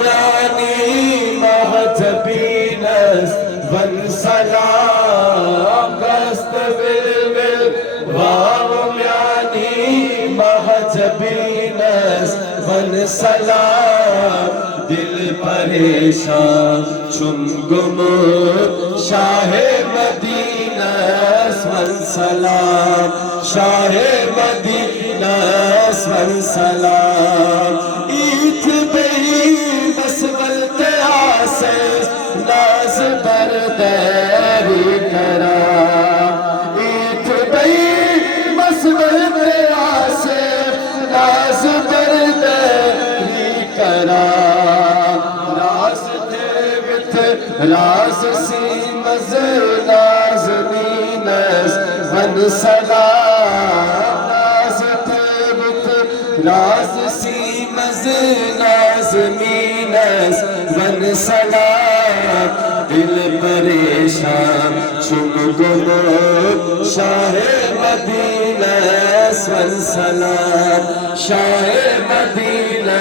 میانی مہتبینس one سلام قصد بالبل واو میانی مہتبینس one سلام دل پریشان چون گمت شاہ مدینہ ون سلام شاہ مدینہ ون سلام ایت بئی مسول تیاسس ناز برداری کرام ایت بئی مسول تیاسس ناز برداری کرام راز دیوت راز سیمز نازنینس ون سلام راز دیوت راز سیمز نازنینس ون سلام دل پریشان چون گمت شاہ مدینہ ون سلام شاہ مدینہ